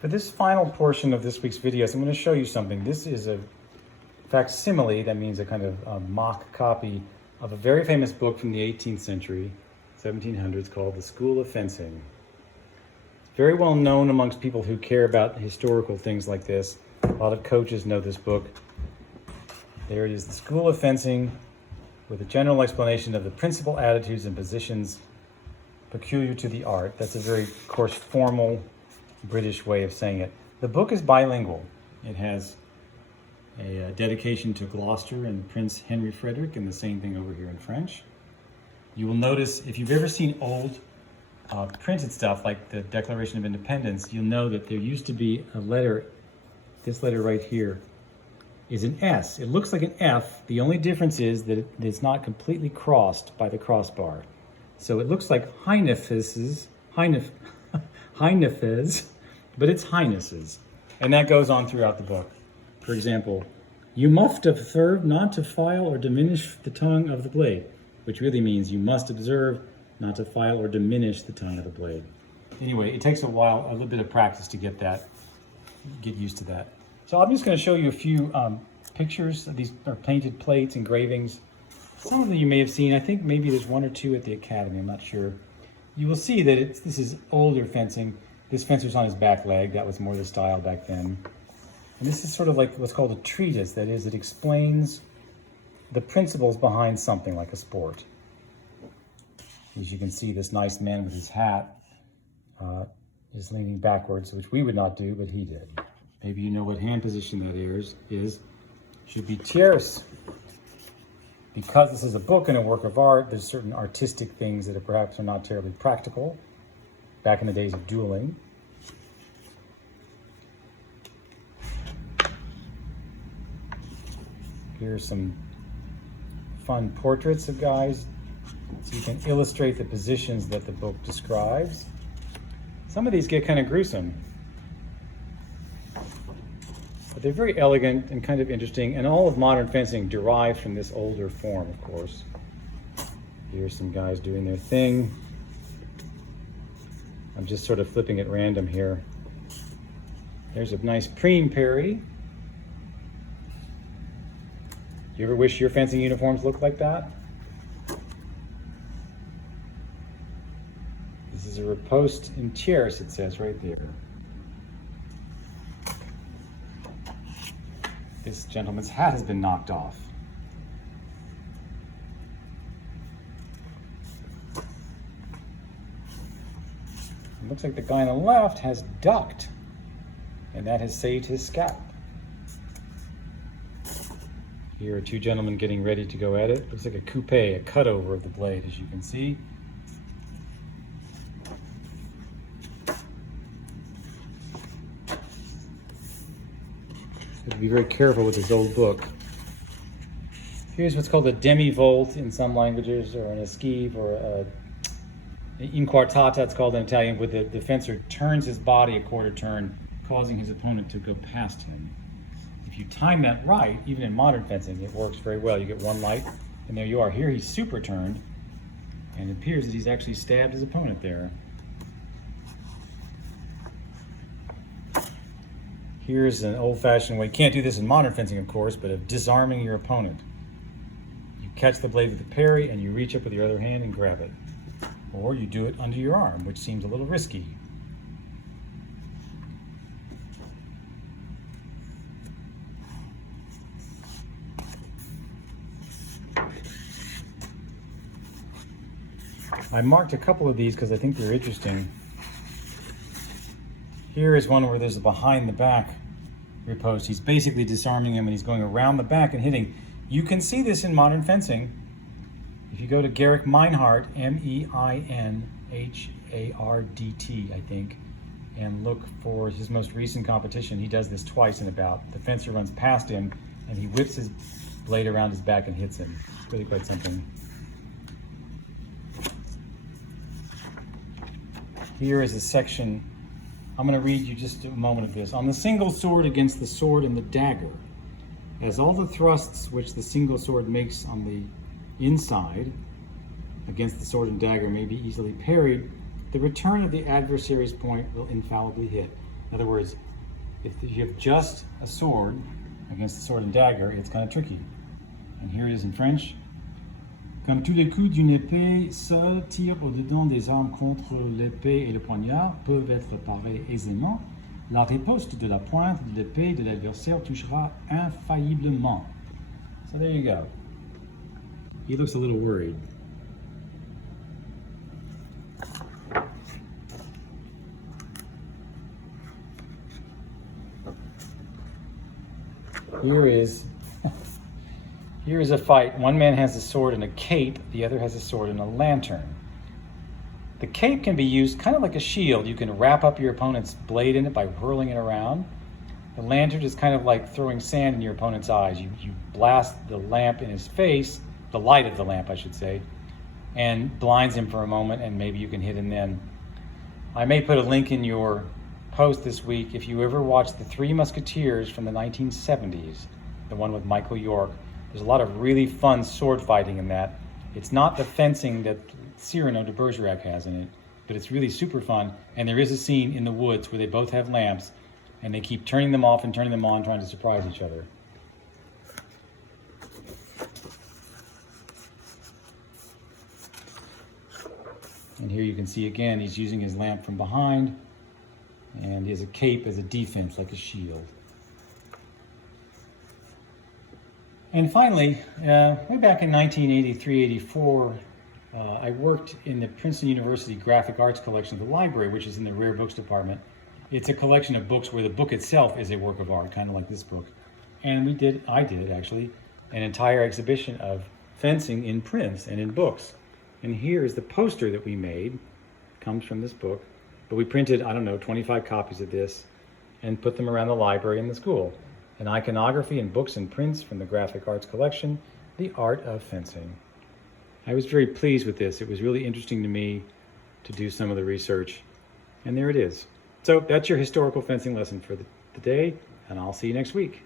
For this final portion of this week's videos, I'm going to show you something. This is a facsimile, that means a kind of mock copy of a very famous book from the 18th century, 1700s, called The School of Fencing. It's very well known amongst people who care about historical things like this. A lot of coaches know this book. There it is, The School of Fencing, with a general explanation of the principal attitudes and positions peculiar to the art. That's a very coarse, formal British way of saying it. The book is bilingual. It has a dedication to Gloucester and Prince Henry Frederick, and the same thing over here in French. You will notice, if you've ever seen old printed stuff like the Declaration of Independence, you'll know that there used to be a letter. This letter right here is an S. It looks like an F. The only difference is that it's not completely crossed by the crossbar. So it looks like Heinefes, but it's Highnesses. And that goes on throughout the book. For example, you must observe not to file or diminish the tongue of the blade, which really means you must observe not to file or diminish the tongue of the blade. Anyway, it takes a while, a little bit of practice to get used to that. So I'm just going to show you a few pictures. These are painted plates, engravings. Some of them you may have seen. I think maybe there's one or two at the Academy, I'm not sure. You will see that this is older fencing. This fencer's on his back leg. That was more the style back then. And this is sort of like what's called a treatise. That is, it explains the principles behind something like a sport. As you can see, this nice man with his hat is leaning backwards, which we would not do, but he did. Maybe you know what hand position that is. Should be tierce. Because this is a book and a work of art, there's certain artistic things that perhaps are not terribly practical back in the days of dueling. Here's some fun portraits of guys so you can illustrate the positions that the book describes. Some of these get kind of gruesome, but they're very elegant and kind of interesting, and all of modern fencing derives from this older form, of course. Here's some guys doing their thing. I'm just sort of flipping at random here. There's a nice preen parry. You ever wish your fencing uniforms looked like that? This is a riposte in tierce, it says right there. This gentleman's hat has been knocked off. It looks like the guy on the left has ducked, and that has saved his scalp. Here are two gentlemen getting ready to go at it. Looks like a coupe, a cutover of the blade, as you can see. So to be very careful with this old book. Here's what's called a demi-volte in some languages, or an esquive, or an inquartata, it's called in Italian, where the fencer turns his body a quarter turn, causing his opponent to go past him. If you time that right, even in modern fencing, it works very well. You get one light, and there you are. Here he's super turned, and it appears that he's actually stabbed his opponent there. Here's an old-fashioned way, you can't do this in modern fencing, of course, but of disarming your opponent. You catch the blade with a parry, and you reach up with your other hand and grab it. Or you do it under your arm, which seems a little risky. I marked a couple of these because I think they're interesting. Here is one where there's a behind the back riposte. He's basically disarming him, and he's going around the back and hitting. You can see this in modern fencing. If you go to Garrick Meinhardt, M-E-I-N-H-A-R-D-T, I think, and look for his most recent competition, he does this twice in a bout. The fencer runs past him, and he whips his blade around his back and hits him. It's really quite something. Here is a section. I'm going to read you just a moment of this. On the single sword against the sword and the dagger, as all the thrusts which the single sword makes on the inside against the sword and dagger may be easily parried, the return of the adversary's point will infallibly hit. In other words, if you have just a sword against a sword and dagger, it's kind of tricky. And here it is in French. Comme tous les coups d'une épée seule tirent au-dedans des armes contre l'épée et le poignard peuvent être parés aisément, la riposte de la pointe de l'épée de l'adversaire touchera infailliblement. So there you go. He looks a little worried. Here is a fight. One man has a sword and a cape, the other has a sword and a lantern. The cape can be used kind of like a shield. You can wrap up your opponent's blade in it by whirling it around. The lantern is kind of like throwing sand in your opponent's eyes. You blast the lamp in his face, the light of the lamp, I should say, and blinds him for a moment, and maybe you can hit him then. I may put a link in your post this week if you ever watched The Three Musketeers from the 1970s, the one with Michael York. There's a lot of really fun sword fighting in that. It's not the fencing that Cyrano de Bergerac has in it, but it's really super fun. And there is a scene in the woods where they both have lamps and they keep turning them off and turning them on, trying to surprise each other. And here you can see again, he's using his lamp from behind, and he has a cape as a defense, like a shield. And finally, way back in 1983-84, I worked in the Princeton University Graphic Arts collection of the library, which is in the rare books department. It's a collection of books where the book itself is a work of art, kind of like this book. And I did actually, an entire exhibition of fencing in prints and in books. And here is the poster that we made. It comes from this book. But we printed, 25 copies of this and put them around the library in the school. An iconography and books and prints from the Graphic Arts collection, The Art of Fencing. I was very pleased with this. It was really interesting to me to do some of the research. And there it is. So that's your historical fencing lesson for the day, and I'll see you next week.